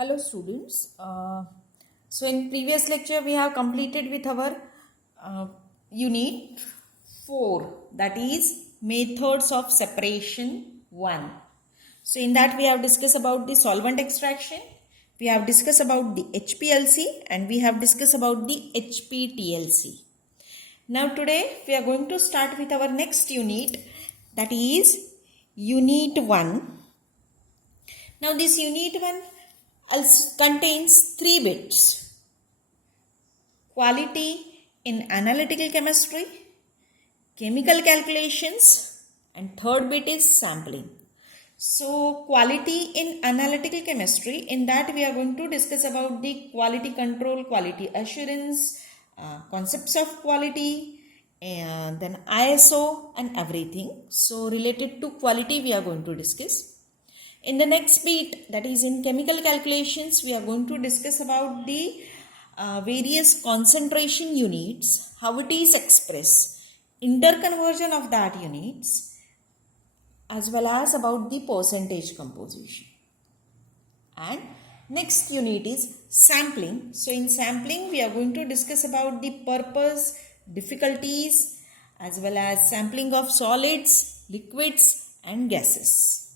Hello students. So in previous lecture we have completed with our unit 4, that is methods of separation 1. So in that we have discussed about the solvent extraction, we have discussed about the HPLC and we have discussed about the HPTLC. Now today we are going to start with our next unit, that is unit 1. Now this unit 1 also contains 3 bits: quality in analytical chemistry, chemical calculations, and third bit is sampling. So quality in analytical chemistry, in that we are going to discuss about the quality control, quality assurance, concepts of quality, and then ISO and everything. So related to quality we are going to discuss. In the next bit, that is in chemical calculations, we are going to discuss about the various concentration units, how it is expressed, interconversion of that units, as well as about the percentage composition. And next unit is sampling. So in sampling, we are going to discuss about the purpose, difficulties, as well as sampling of solids, liquids, and gases.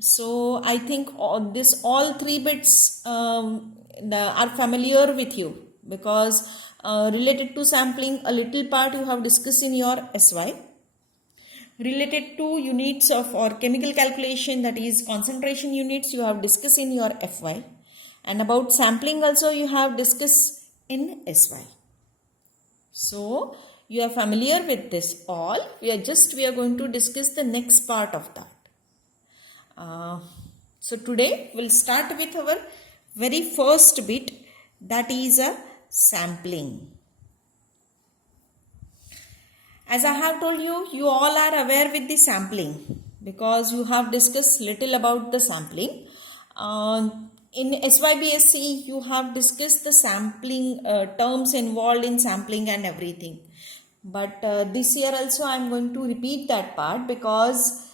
So I think all 3 bits are familiar with you, because related to sampling, a little part you have discussed in your SY. Related to units of or chemical calculation, that is concentration units, you have discussed in your FY, and about sampling also you have discussed in SY. So you are familiar with this all. We are going to discuss the next part of that. So today we'll start with our very first bit, that is a sampling. As I have told you, you all are aware with the sampling because you have discussed little about the sampling. In SYBSC, you have discussed the sampling terms involved in sampling and everything. But this year also I am going to repeat that part, because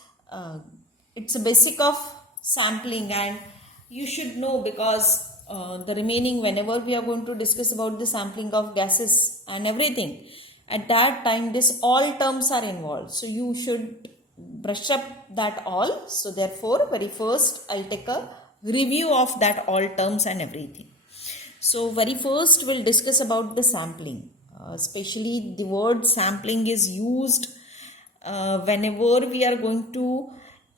it's a basic of sampling and you should know, because the remaining, whenever we are going to discuss about the sampling of gases and everything, at that time this all terms are involved, so you should brush up that all. So therefore very first I'll take a review of that all terms and everything. So very first we'll discuss about the sampling. Especially the word sampling is used whenever we are going to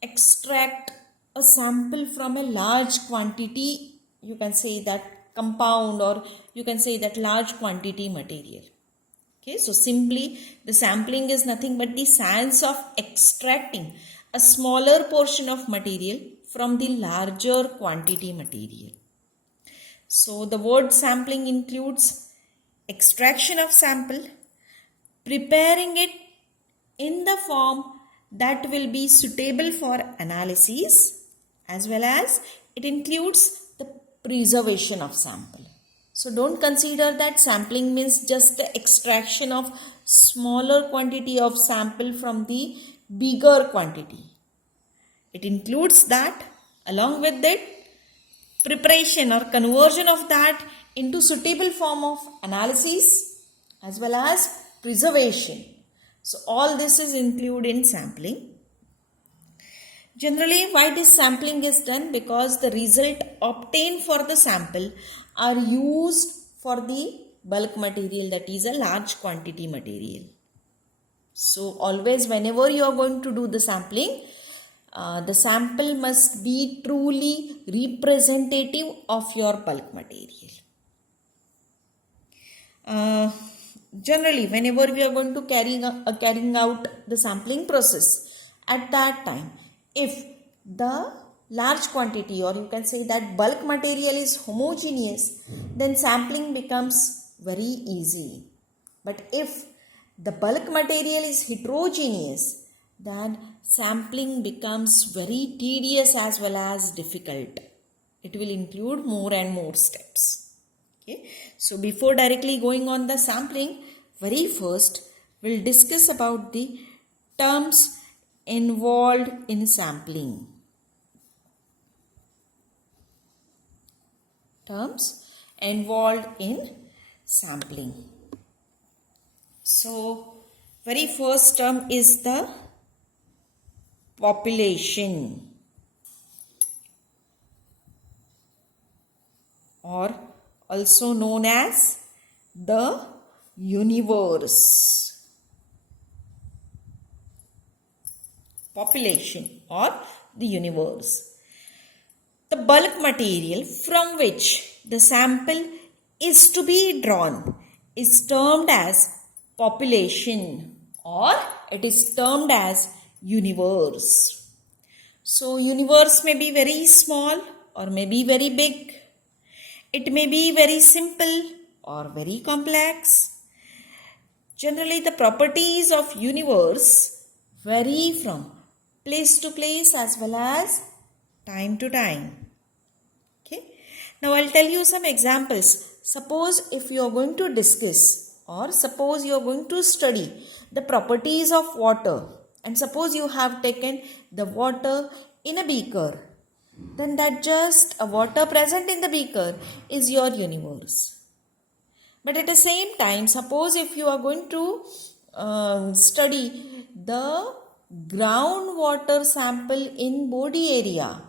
extract a sample from a large quantity, you can say that compound, or you can say that large quantity material. Okay, so simply the sampling is nothing but the science of extracting a smaller portion of material from the larger quantity material. So the word sampling includes extraction of sample, preparing it in the form that will be suitable for analysis, as well as it includes the preservation of sample. So don't consider that sampling means just the extraction of smaller quantity of sample from the bigger quantity. It includes that, along with it, preparation or conversion of that into suitable form of analysis, as well as preservation. So all this is included in sampling. Generally, why this sampling is done? Because the result obtained for the sample are used for the bulk material, that is a large quantity material. So always whenever you are going to do the sampling, the sample must be truly representative of your bulk material. Generally, whenever we are going to carrying out the sampling process, at that time, if the large quantity, or you can say that bulk material, is homogeneous, then sampling becomes very easy. But if the bulk material is heterogeneous, then sampling becomes very tedious as well as difficult. It will include more and more steps. Okay. So before directly going on the sampling, very first we'll discuss about the terms involved in sampling. terms involved in sampling. So, very first term is the population, or also known as the universe. Population or the universe. The bulk material from which the sample is to be drawn is termed as population, or it is termed as universe. So, universe may be very small or may be very big. It may be very simple or very complex. Generally, the properties of universe vary from place to place as well as time to time. Okay. Now, I'll tell you some examples. Suppose if you are going to discuss, or suppose you are going to study the properties of water, and suppose you have taken the water in a beaker, then that just a water present in the beaker is your universe. But at the same time, suppose if you are going to study the groundwater sample in body area,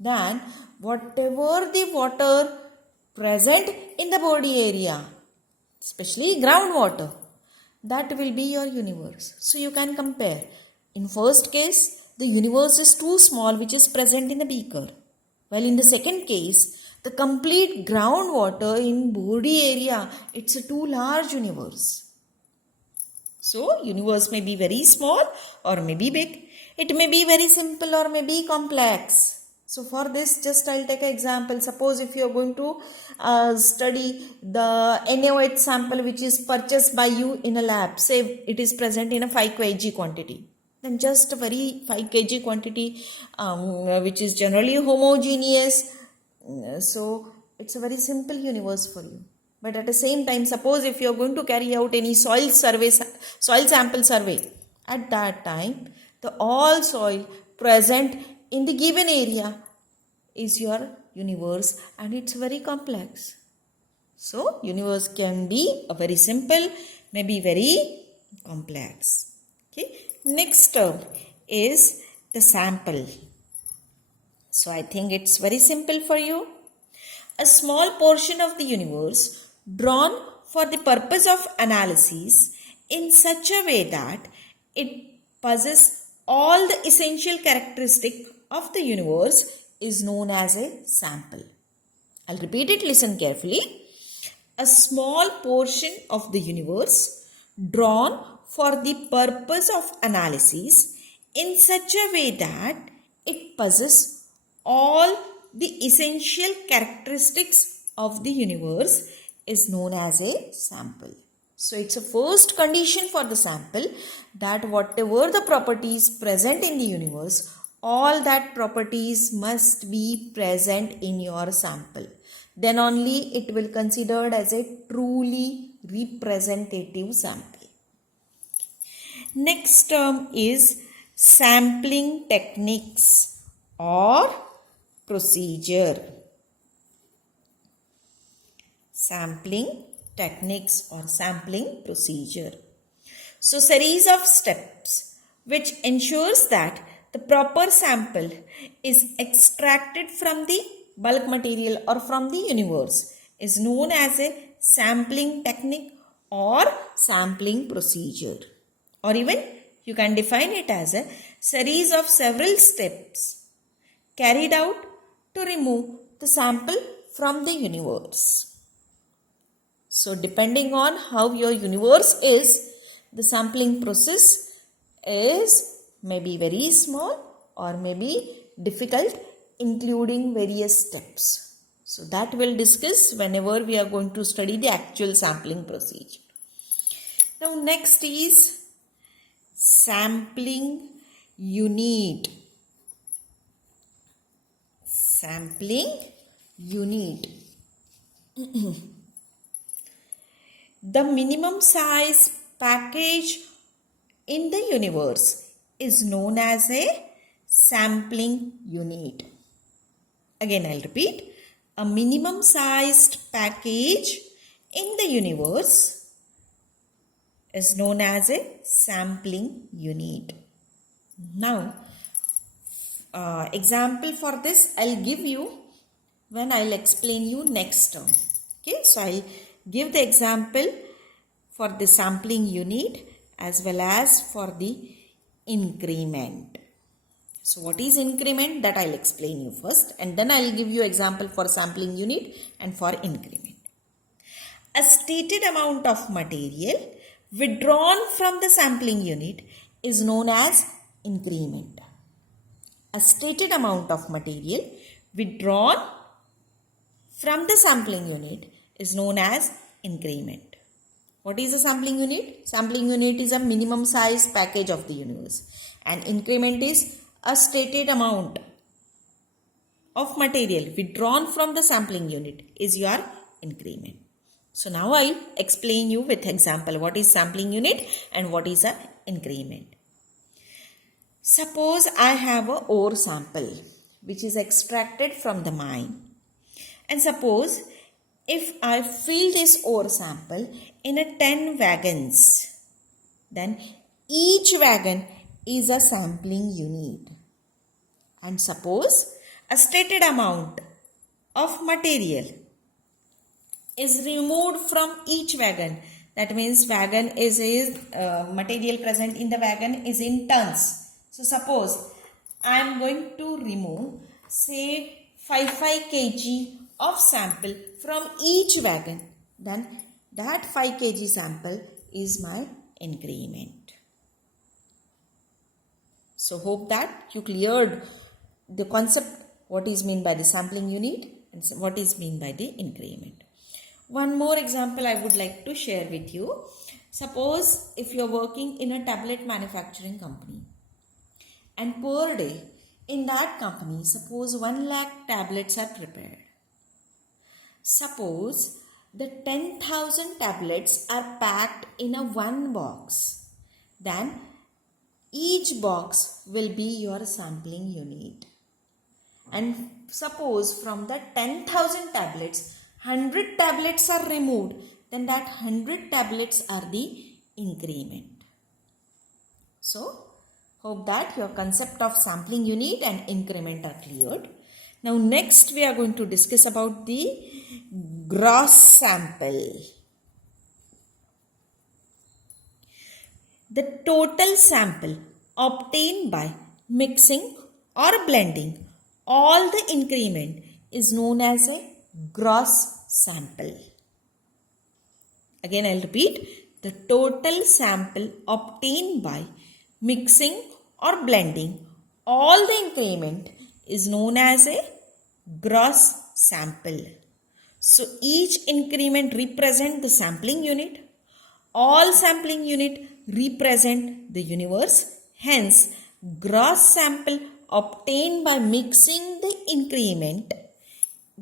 then whatever the water present in the body area, especially groundwater, that will be your universe. So you can compare. In first case, the universe is too small, which is present in the beaker. While in the second case, the complete groundwater in body area, it's a too large universe. So, universe may be very small or may be big. It may be very simple or may be complex. So, for this, just I'll take an example. Suppose if you are going to study the NaOH sample which is purchased by you in a lab, say it is present in a 5 kg quantity. Then just a very 5 kg quantity which is generally homogeneous. So, it's a very simple universe for you. But at the same time, suppose if you are going to carry out any soil sample survey, at that time, the all soil present in the given area is your universe, and it's very complex. So, universe can be a very simple, maybe very complex. Okay. Next term is the sample. So, I think it's very simple for you. A small portion of the universe drawn for the purpose of analysis in such a way that it possesses all the essential characteristics of the universe is known as a sample. I'll repeat it, listen carefully. A small portion of the universe drawn for the purpose of analysis in such a way that it possesses all the essential characteristics of the universe is known as a sample. So, it's a first condition for the sample that whatever the properties present in the universe, all that properties must be present in your sample. Then only it will be considered as a truly representative sample. Next term is sampling techniques or procedure. Sampling techniques or sampling procedure. So, series of steps which ensures that the proper sample is extracted from the bulk material or from the universe is known as a sampling technique or sampling procedure. Or even you can define it as a series of several steps carried out to remove the sample from the universe. So, depending on how your universe is, the sampling process is maybe very small or maybe difficult, including various steps. So, that we'll discuss whenever we are going to study the actual sampling procedure. Now, next is sampling unit. Sampling unit. The minimum size package in the universe is known as a sampling unit. Again, I'll repeat. a minimum sized package in the universe is known as a sampling unit. Now, example for this I'll give you when I'll explain you next term. Okay, so I'll give the example for the sampling unit as well as for the increment. So what is increment, that I'll explain you first, and then I'll give you example for sampling unit and for increment. A stated amount of material withdrawn from the sampling unit is known as increment. A stated amount of material withdrawn from the sampling unit is known as increment. What is a sampling unit? Sampling unit is a minimum size package of the universe, and increment is a stated amount of material withdrawn from the sampling unit is your increment. So now I'll explain you with example what is sampling unit and what is a increment. Suppose I have a ore sample which is extracted from the mine, and suppose if I fill this ore sample in a 10 wagons, then each wagon is a sampling unit. And suppose a stated amount of material is removed from each wagon. That means wagon is material present in the wagon is in tons. So suppose I am going to remove say 5 kg of sample from each wagon, then that 5 kg sample is my increment. So hope that you cleared the concept, what is meant by the sampling unit and what is meant by the increment. One more example I would like to share with you. Suppose if you are working in a tablet manufacturing company, and per day in that company, suppose 1 lakh tablets are prepared. Suppose the 10,000 tablets are packed in a one box, then each box will be your sampling unit. And suppose from the 10,000 tablets, 100 tablets are removed, then that 100 tablets are the increment. So, hope that your concept of sampling unit and increment are cleared. Now next we are going to discuss about the gross sample. The total sample obtained by mixing or blending all the increment is known as a gross sample. Again I'll repeat, the total sample obtained by mixing or blending all the increment is known as a gross sample. So each increment represent the sampling unit. All sampling unit represent the universe. Hence, gross sample obtained by mixing the increment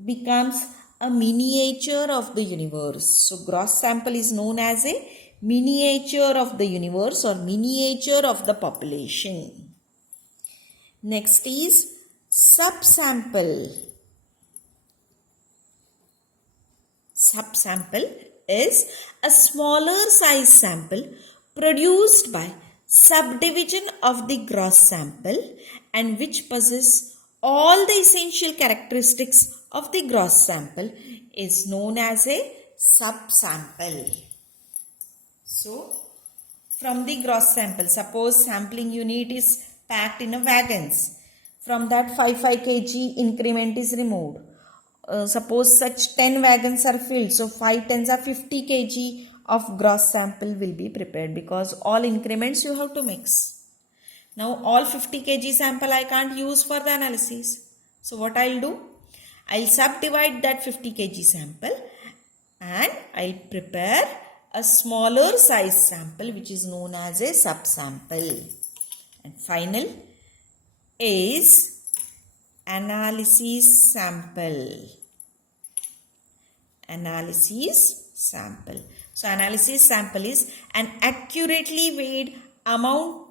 becomes a miniature of the universe. So gross sample is known as a miniature of the universe or miniature of the population. Next is subsample. Subsample is a smaller size sample produced by subdivision of the gross sample and which possess all the essential characteristics of the gross sample is known as a subsample. So, from the gross sample, suppose sampling unit is packed in a wagons. From that 5 kg increment is removed. Suppose such 10 wagons are filled. So, 5 tens are 50 kg of gross sample will be prepared because all increments you have to mix. Now, all 50 kg sample I can't use for the analysis. So, what I'll do? I'll subdivide that 50 kg sample and I'll prepare a smaller size sample which is known as a subsample. And final is analysis sample. Analysis sample. So analysis sample is an accurately weighed amount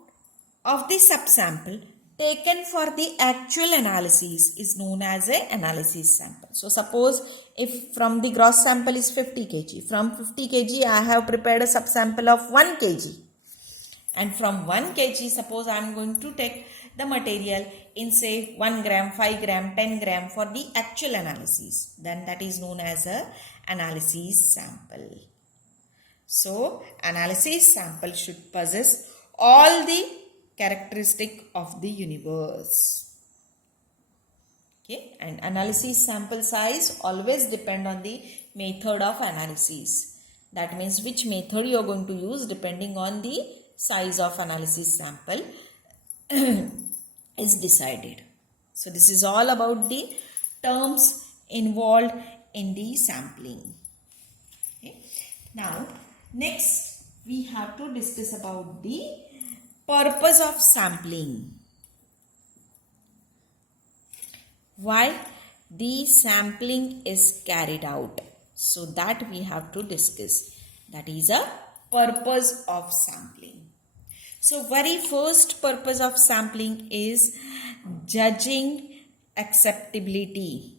of the subsample taken for the actual analysis is known as an analysis sample. So suppose if from the gross sample is 50 kg, from 50 kg I have prepared a subsample of 1 kg. And from 1 kg, suppose I am going to take the material in say 1 gram, 5 gram, 10 gram for the actual analysis. Then that is known as a analysis sample. So analysis sample should possess all the characteristic of the universe. Okay, and analysis sample size always depend on the method of analysis. That means which method you are going to use depending on the size of analysis sample is decided. So this is all about the terms involved in the sampling. Okay. Now next we have to discuss about the purpose of sampling. Why the sampling is carried out. So that we have to discuss. That is a purpose of sampling. So very first purpose of sampling is judging acceptability.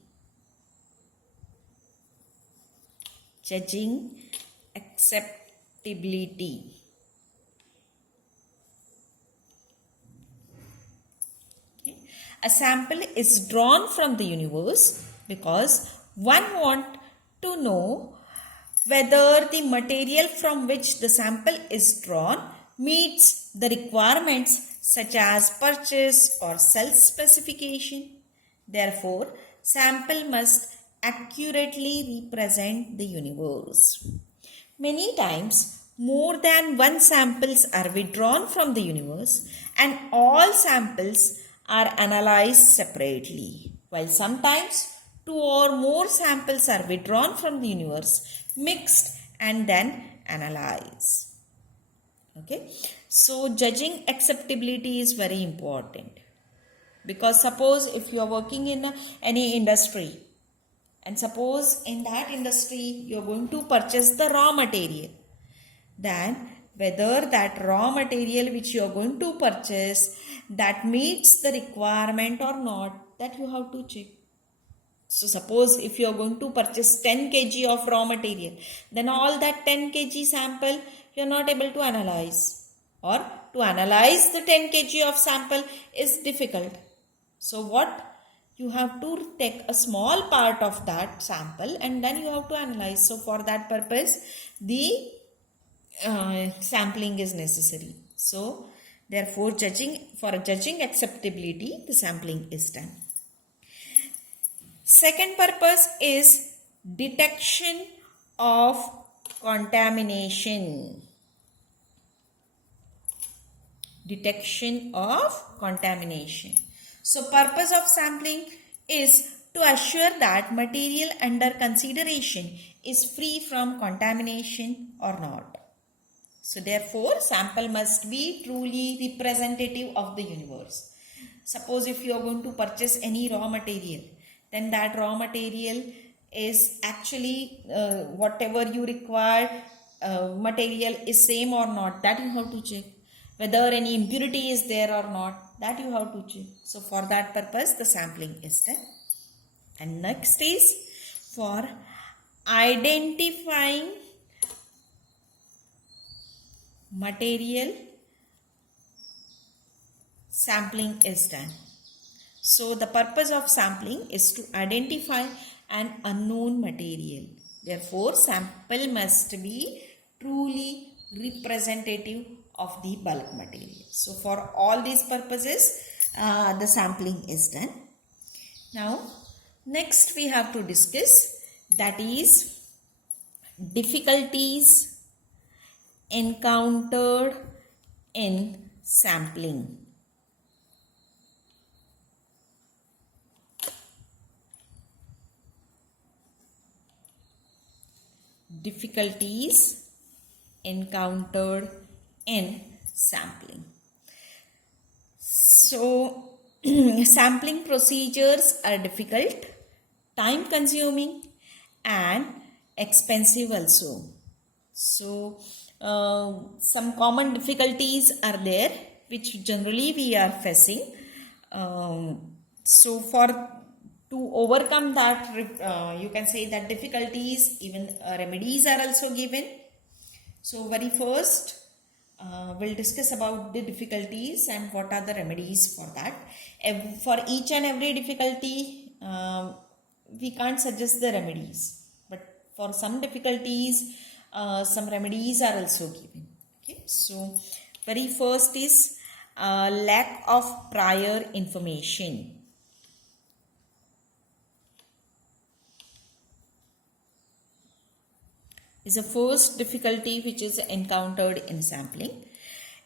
Judging acceptability. Okay. A sample is drawn from the universe because one wants to know whether the material from which the sample is drawn meets the requirements such as purchase or sales specification. Therefore, sample must accurately represent the universe. Many times, more than one samples are withdrawn from the universe and all samples are analyzed separately, while sometimes 2 or more samples are withdrawn from the universe, mixed and then analyzed. Okay, so judging acceptability is very important, because suppose if you are working in any industry and suppose in that industry you are going to purchase the raw material, then whether that raw material which you are going to purchase that meets the requirement or not, that you have to check. So suppose if you are going to purchase 10 kg of raw material, then all that 10 kg sample you are not able to analyze, or to analyze the 10 kg of sample is difficult. So what? You have to take a small part of that sample and then you have to analyze. So for that purpose, the sampling is necessary. So therefore, for judging acceptability, the sampling is done. Second purpose is detection of contamination. Detection of contamination. So purpose of sampling is to assure that material under consideration is free from contamination or not. So therefore, sample must be truly representative of the universe. Suppose if you are going to purchase any raw material, then that raw material is actually whatever you require material is same or not, that you have to check. Whether any impurity is there or not, that you have to check. So for that purpose, the sampling is done. And next is for identifying material, sampling is done. So the purpose of sampling is to identify an unknown material. Therefore, sample must be truly representative of the bulk material. So for all these purposes, the sampling is done. Now, next we have to discuss, that is difficulties encountered in sampling. Difficulties encountered in sampling. So, sampling procedures are difficult, time consuming and expensive also. So, some common difficulties are there which generally we are facing. So for to overcome that, you can say that difficulties, even remedies are also given. So very first, we'll discuss about the difficulties and what are the remedies for that. For each and every difficulty, we can't suggest the remedies, but for some difficulties, some remedies are also given. Okay, so very first is lack of prior information. Is the first difficulty which is encountered in sampling.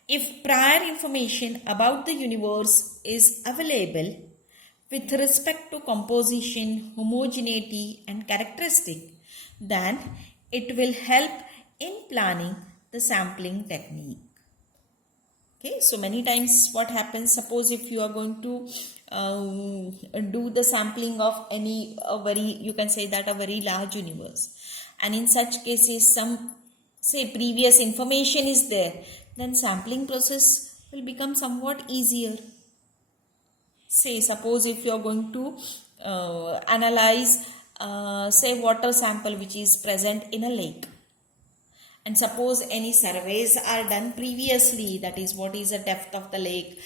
If prior information about the universe is available with respect to composition, homogeneity and characteristic, then it will help in planning the sampling technique. Okay, so many times what happens, suppose if you are going to do the sampling of a very large universe, and in such cases some say previous information is there, then sampling process will become somewhat easier. Say suppose if you are going to analyze say water sample which is present in a lake, and suppose any surveys are done previously, that is what is the depth of the lake,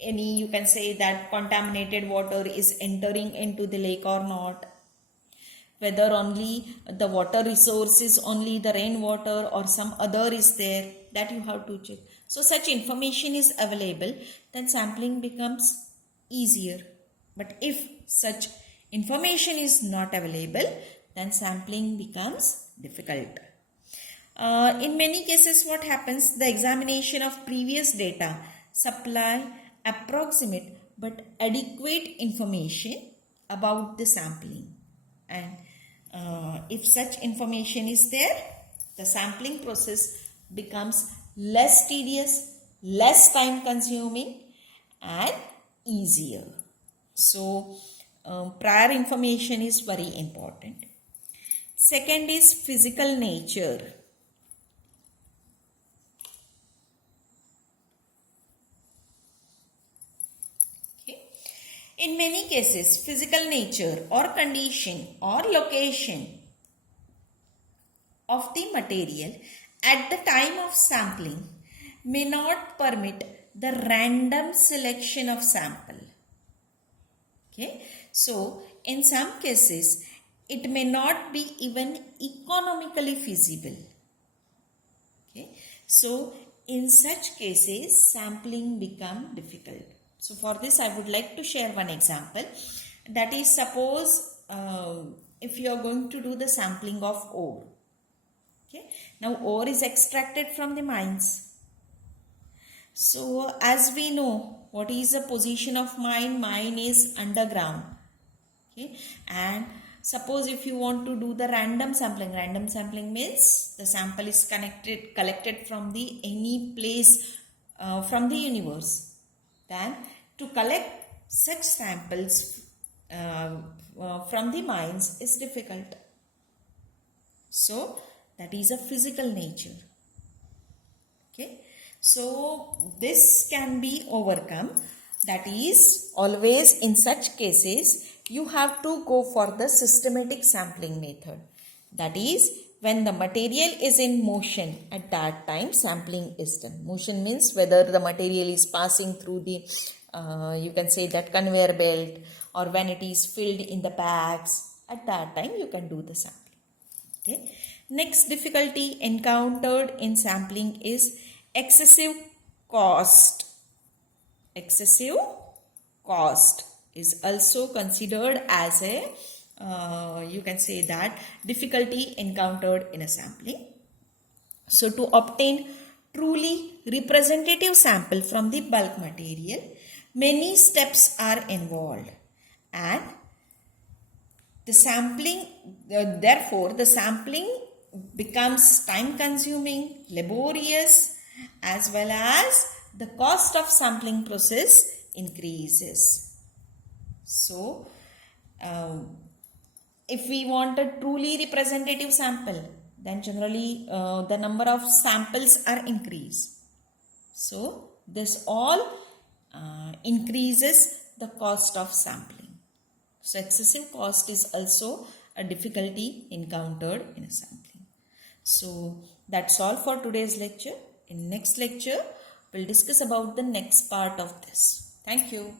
any you can say that contaminated water is entering into the lake or not, whether only the water resource is only the rainwater or some other is there, that you have to check. So such information is available, then sampling becomes easier. But if such information is not available, then sampling becomes difficult. In many cases what happens, the examination of previous data supply approximate but adequate information about the sampling, and if such information is there, the sampling process becomes less tedious, less time consuming and easier. So prior information is very important. Second is physical nature. In many cases, physical nature or condition or location of the material at the time of sampling may not permit the random selection of sample. Okay, so in some cases, it may not be even economically feasible. Okay, so in such cases, sampling become difficult. So for this, I would like to share one example. That is, suppose if you are going to do the sampling of ore. Okay, now ore is extracted from the mines. So as we know, what is the position of mine? Mine is underground. Okay, and suppose if you want to do the random sampling means the sample is collected from the any place from the universe. Then to collect such samples from the mines is difficult. So that is a physical nature. Okay, so this can be overcome. That is, always in such cases you have to go for the systematic sampling method. That is, when the material is in motion, at that time sampling is done. Motion means whether the material is passing through the you can say that conveyor belt, or when it is filled in the bags, at that time you can do the sampling. Okay. Next difficulty encountered in sampling is excessive cost. Excessive cost is also considered as a you can say that difficulty encountered in a sampling. So to obtain truly representative sample from the bulk material, many steps are involved, and the sampling therefore the sampling becomes time consuming, laborious, as well as the cost of sampling process increases. So if we want a truly representative sample, then generally the number of samples are increased. So This all increases the cost of sampling. So excessive cost is also a difficulty encountered in sampling. So that's all for today's lecture. In next lecture, we'll discuss about the next part of this. Thank you.